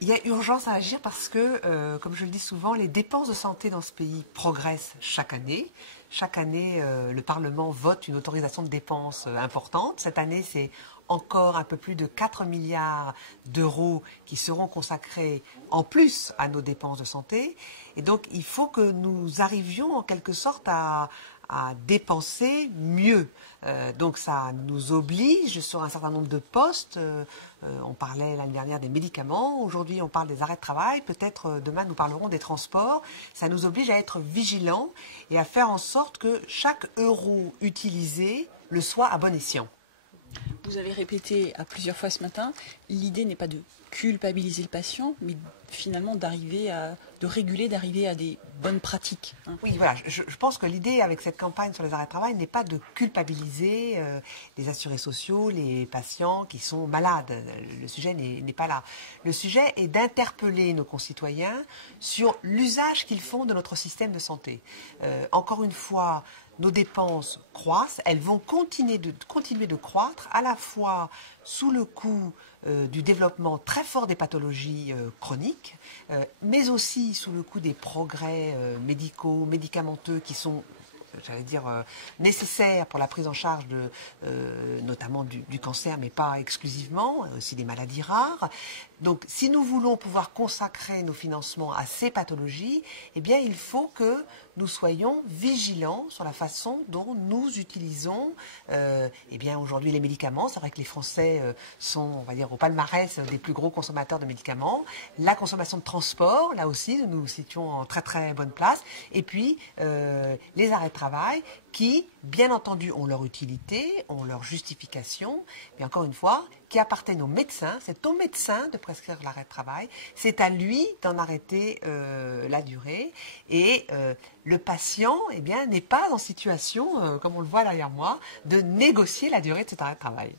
Il y a urgence à agir parce que, comme je le dis souvent, les dépenses de santé dans ce pays progressent chaque année. Chaque année, le Parlement vote une autorisation de dépenses importante. Cette année, c'est encore un peu plus de 4 milliards d'euros qui seront consacrés en plus à nos dépenses de santé. Et donc, il faut que nous arrivions en quelque sorte à dépenser mieux. Donc ça nous oblige sur un certain nombre de postes. On parlait l'année dernière des médicaments, aujourd'hui on parle des arrêts de travail, peut-être demain nous parlerons des transports. Ça nous oblige à être vigilants et à faire en sorte que chaque euro utilisé le soit à bon escient. Vous avez répété à plusieurs fois ce matin, l'idée n'est pas de culpabiliser le patient, mais finalement de réguler, d'arriver à des bonnes pratiques. Oui, voilà, je pense que l'idée avec cette campagne sur les arrêts de travail n'est pas de culpabiliser les assurés sociaux, les patients qui sont malades. Le sujet n'est pas là. Le sujet est d'interpeller nos concitoyens sur l'usage qu'ils font de notre système de santé. Encore une fois, nos dépenses croissent, elles vont continuer de croître à la fois sous le coup du développement très fort des pathologies chroniques, mais aussi sous le coup des progrès médicaux, médicamenteux qui sont j'allais dire, nécessaires pour la prise en charge notamment du cancer, mais pas exclusivement, aussi des maladies rares. Donc, si nous voulons pouvoir consacrer nos financements à ces pathologies, eh bien, il faut que nous soyons vigilants sur la façon dont nous utilisons eh bien, aujourd'hui les médicaments. C'est vrai que les Français sont, on va dire, au palmarès des plus gros consommateurs de médicaments. La consommation de transport, là aussi, nous nous situons en très très bonne place. Et puis, les arrêts de travail qui, bien entendu, ont leur utilité, ont leur justification, mais encore une fois, qui appartiennent aux médecins. C'est aux médecins de prescrire l'arrêt de travail, c'est à lui d'en arrêter la durée. Et le patient, eh bien, n'est pas en situation, comme on le voit derrière moi, de négocier la durée de cet arrêt de travail.